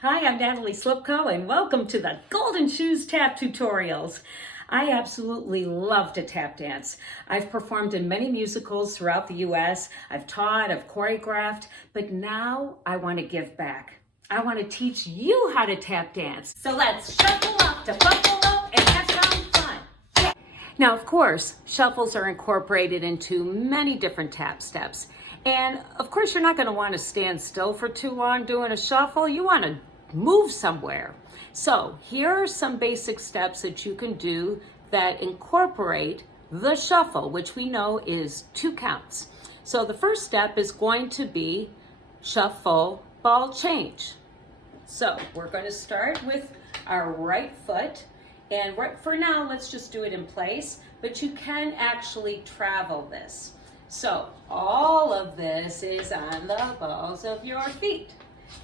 Hi, I'm Natalie Slipko, and welcome to the Golden Shoes Tap Tutorials. I absolutely love to tap dance. I've performed in many musicals throughout the U.S. I've taught, I've choreographed, but now I want to give back. I want to teach you how to tap dance. So let's shuffle up to Buffalo and have some fun. Yeah. Now, of course, shuffles are incorporated into many different tap steps. And of course, you're not going to want to stand still for too long doing a shuffle. You want to move somewhere. So here are some basic steps that you can do that incorporate the shuffle, which we know is 2 counts. So the first step is going to be shuffle, ball change. So we're going to start with our right foot. And for now, let's just do it in place, but you can actually travel this. So all of this is on the balls of your feet.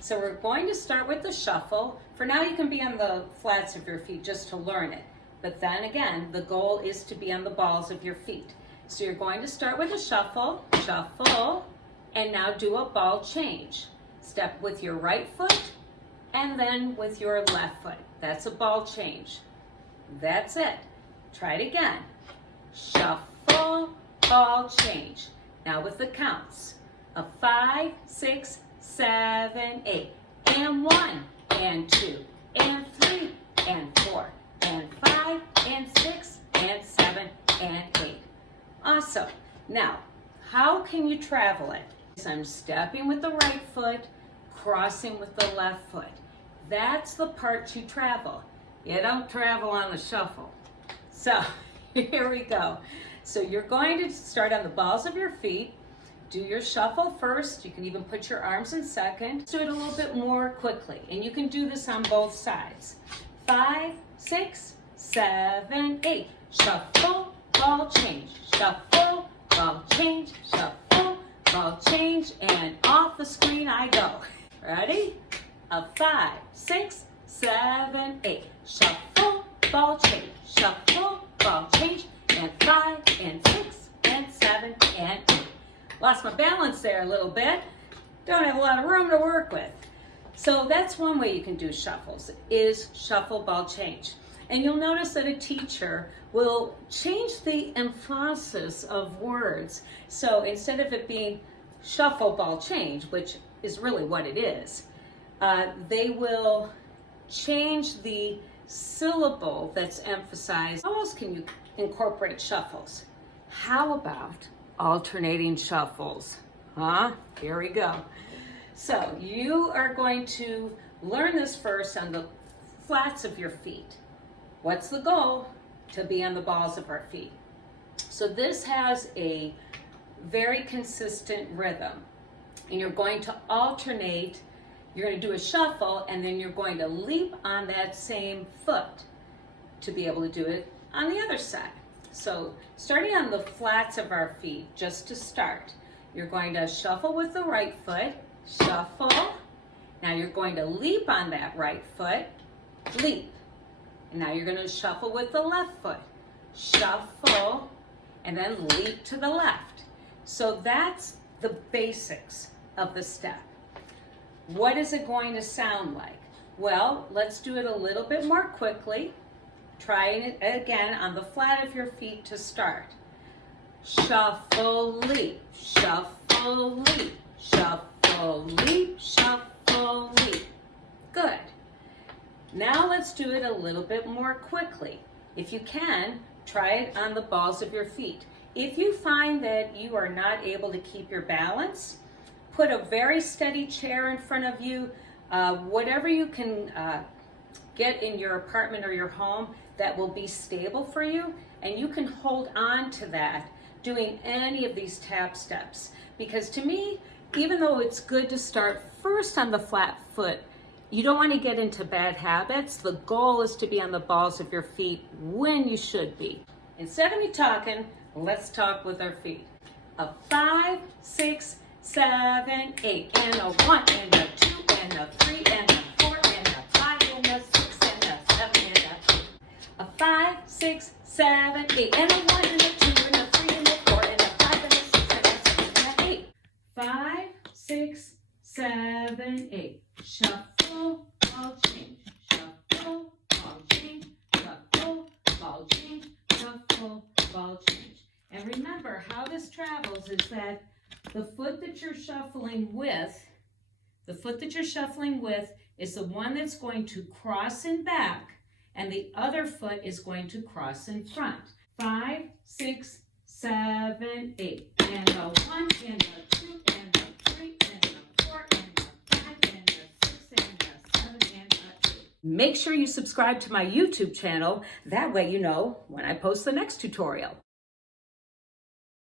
So we're going to start with the shuffle. For now, you can be on the flats of your feet just to learn it. But then again, the goal is to be on the balls of your feet. So you're going to start with a shuffle, shuffle, and now do a ball change. Step with your right foot and then with your left foot. That's a ball change. That's it. Try it again. Shuffle, ball change. Now with the counts of 5, 6, 7, 8, and 1, and 2, and 3, and 4, and 5, and 6, and 7, and 8. Awesome. Now, how can you travel it? So I'm stepping with the right foot, crossing with the left foot. That's the part you travel. You don't travel on the shuffle. So here we go. So you're going to start on the balls of your feet. Do your shuffle first. You can even put your arms in second. Do it a little bit more quickly. And you can do this on both sides. 5, 6, 7, 8. Shuffle, ball change. Shuffle, ball change. Shuffle, ball change. And off the screen I go. Ready? 5, 6, 7, 8. Shuffle, ball change. Shuffle, ball change. And 5, and 6, and 7, and 8. Lost my balance there a little bit. Don't have a lot of room to work with. So that's one way you can do shuffles, is shuffle, ball, change. And you'll notice that a teacher will change the emphasis of words. So instead of it being shuffle, ball, change, which is really what it is, they will change the syllable that's emphasized. How else can you incorporate shuffles? How about alternating shuffles? Here we go. So you are going to learn this first on the flats of your feet. What's the goal? To be on the balls of our feet. So this has a very consistent rhythm. And you're going to alternate. You're going to do a shuffle, and then you're going to leap on that same foot to be able to do it on the other side. So starting on the flats of our feet, just to start, you're going to shuffle with the right foot, shuffle. Now you're going to leap on that right foot, leap. And now you're going to shuffle with the left foot, shuffle, and then leap to the left. So that's the basics of the step. What is it going to sound like? Well, let's do it a little bit more quickly. Trying it again on the flat of your feet to start. Shuffle, leap, shuffle, leap, shuffle, leap, shuffle, leap. Good. Now let's do it a little bit more quickly. If you can, try it on the balls of your feet. If you find that you are not able to keep your balance, put a very steady chair in front of you, whatever you can get in your apartment or your home that will be stable for you, and you can hold on to that doing any of these tap steps. Because to me, even though it's good to start first on the flat foot, you don't want to get into bad habits. The goal is to be on the balls of your feet when you should be. Instead of me talking, let's talk with our feet. 5, 6, 7, 8, and a 1, and a 2, and a 3, and a 4, and a 5, and a 6, and a 7, and a 5, 6, 7, 8, and a 1, and a 2, and a 3, and a 4, and a 5, and a 6, and a 7, and a 8. 5, 6, 7, 8. Shuffle, travels is that the foot that you're shuffling with is the one that's going to cross in back, and the other foot is going to cross in front. 5, 6, 7, 8. And the 1, and the 2, and the 3, and the 4, and the 5, and the 6, and the 7, and the 8. Make sure you subscribe to my YouTube channel. That way you know when I post the next tutorial.